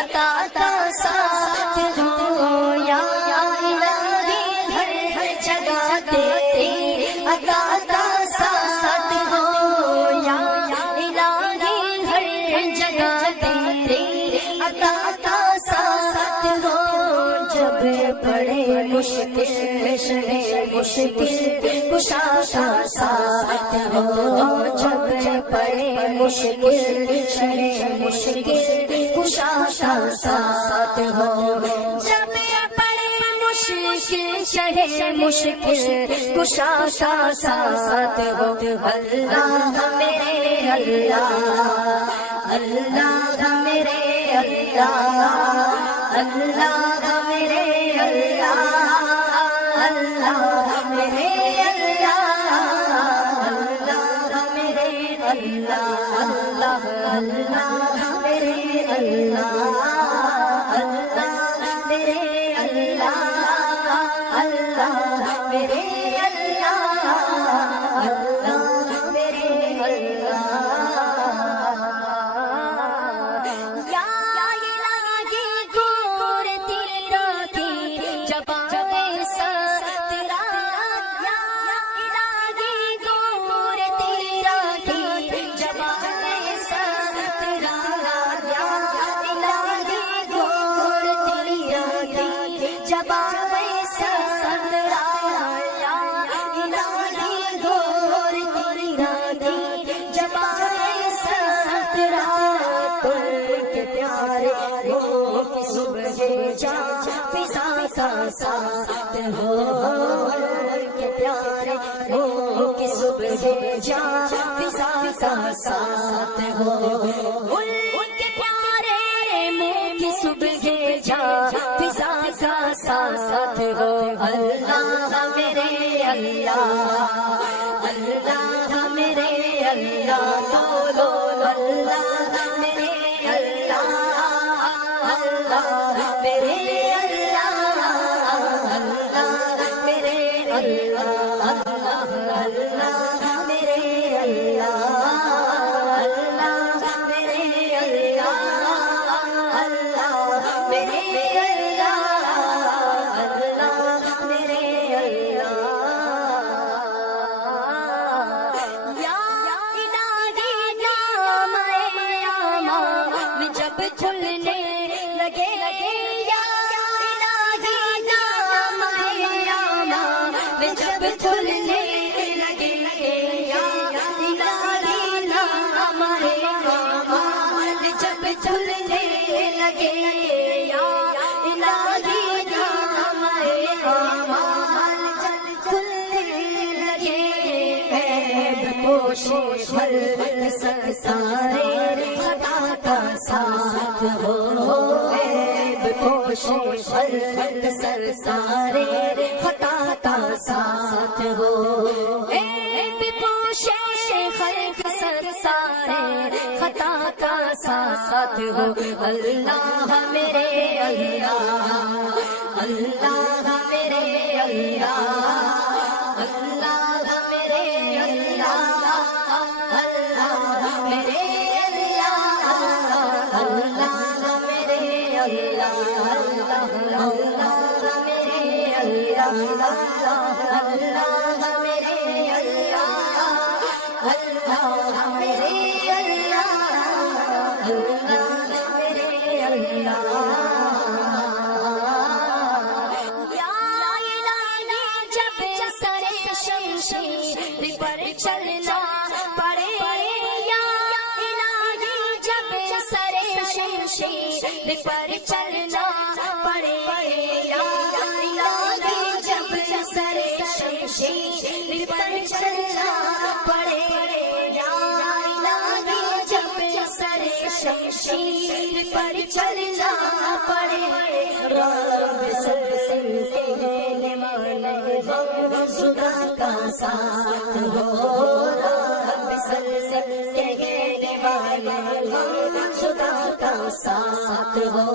عطا کا ساتھ ہو یا الہی ہر جگہ تیری عطا کا ساتھ ہو یا الہی ہر جگہ تیری عطا کا ساتھ ہو جب پڑے مشکل مشکل کشا کا ساتھ ہو جب پڑے مشکل مشکل کشا کا ساتھ ہو جب پڑے مشکل مشکل کشا کا ساتھ ہو اللہ میرے اللہ اللہ میرے اللہ اللہ میرے اللہ اللہ میرے اللہ اللہ میرے اللہ اللہ اللہ میرے اللہ اللہ میرے اللہ اللہ میرے اللہ اللہ میرے اللہ یا الہی گور تیرا کی جبان سترا یا الہی گور تیرا کی جبان سترا یا الہی گور تیرا کی جبان سترا یا الہی گور تیرا کی جبان سترا تل کے پیارے ہو کہ صبح جا فضا کا ساتھ ہو کہ پیارے ہو کہ صبح جا فضا کا ساتھ ہو ان کے پیارے منہ کی صبح جا فضا کا ساتھ ہو اللہ میرے اللہ اللہ میرے اللہ بولو اللہ میرے اللہ اللہ میرے اللہ اللہ میرے اللہ اللہ اللہ میرے اللہ اللہ میرے اللہ اللہ میرے اللہ اللہ میرے اللہ یا الہی نام میں جب چلنے لگے یا الہی نام میں جب چلنے لگے یا الہی نام میں جب چلنے لگے یا الہی نام جب چلنے لگے عیب پوشی خلق سارے خطا کا ساتھ ہو عیب پوشی خلق سارے خطا کا ساتھ ہو عیب پوشی خلق سارے خطا کا ساتھ ہو اللہ میرے اللہ اللہ میرے اللہ اللہ میرے اللہ اللہ میرے اللہ اللہ میرے اللہ اللہ میرے اللہ اللہ میرے اللہ اللہ میرے اللہ اللہ میرے اللہ یا الہی جب سر شمشیر پر چلنا پڑے یا الہی جب سر شمشیر پر چلنا پڑے یا الہی جب سر شمشیر پر چلنا پڑے یا الہی جب سر شمشیر پر چلنا پڑے رب سلسلے والے غم زدہ کا ساتھ ہو رب سلسلے والے غم زدہ کا ساتھ ہو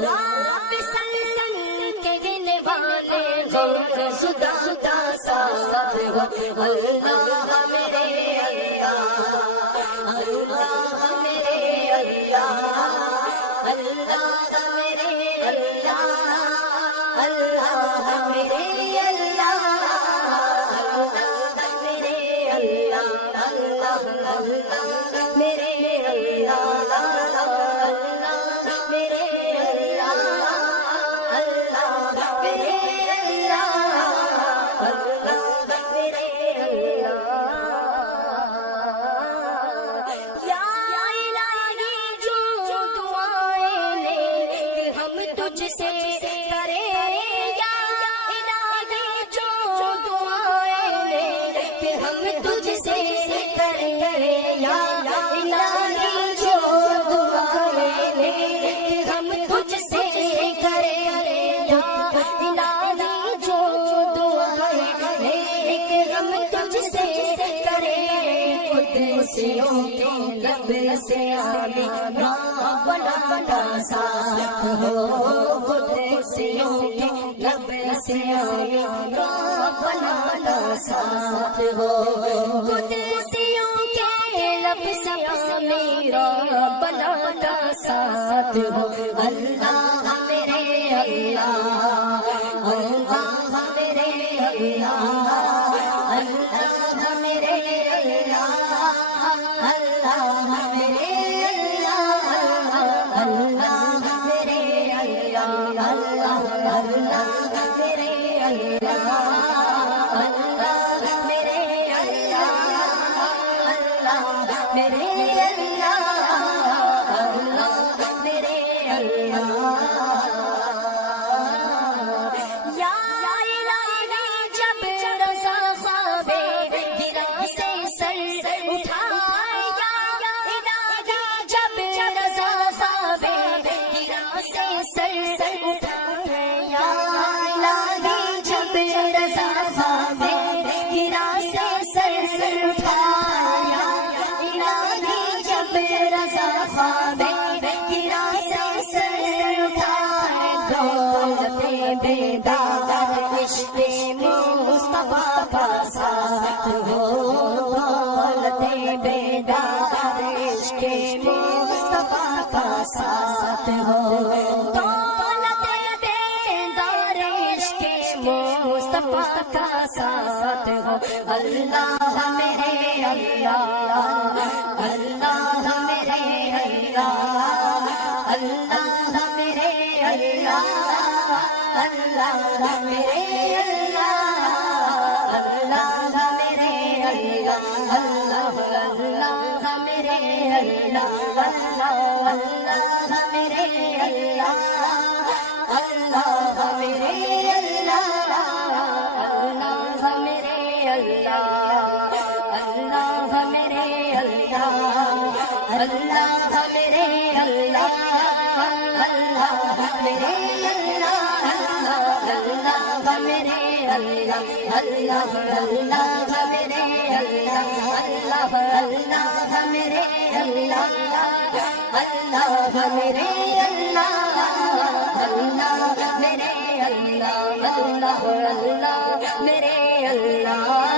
رب سلسلے والے غم زدہ کا ساتھ ہو اللہ میرے اللہ اللہ میرے اللہ اللہ تجھ سے کرے یا الہی جو دعائیں لے کہ ہم تجھ سے کرے یا الہی جو دعائیں لے کہ ہم تجھ سے کرے یا الہی جو دعائیں لے کہ ہم تجھ سے کرے قدسیوں کے لب سے آمین ربنا کا ساتھ ہو قدسیوں کے لب سے آمین ربنا کا ساتھ ہو قدسیوں کے لب سے آمین ربنا کا ساتھ ہو اللہ میرے اللہ اللہ میرے اللہ اللہ میرے اللہ اللہ میرے اللہ اللہ میرے اللہ اللہ اللہ میرے اللہ اللہ میرے اللہ اللہ میرے اللہ اللہ میرے اللہ یا الہی جب رضا خوابے گرا سے سر اٹھایا الہی جب رضا خوابے گرا سے سر اٹھایا الہی جب رضا خوابے گرا سے سر اٹھایا الہی جب رضا خوابے گرا سے سر اٹھایا دولت بیدار عشق مصطفیٰ کا ساتھ ہو دولت بیدار عشق مصطفیٰ کا ساتھ ہو دولت بیدار عشق مصطفیٰ کا ساتھ ہو اللہ میرے اللہ اللہ میرے اللہ اللہ میرے اللہ اللہ میرے اللہ اللہ میرے اللہ اللہ اللہ میرے اللہ اللہ اللہ میرے اللہ اللہ میرے اللہ اللہ میرے اللہ اللہ میرے اللہ اللہ میرے اللہ اللہ میرے اللہ اللہ میرے اللہ اللہ اللہ میرے اللہ اللہ اللہ میرے اللہ اللہ میرے اللہ اللہ میرے اللہ اللہ اللہ میرے اللہ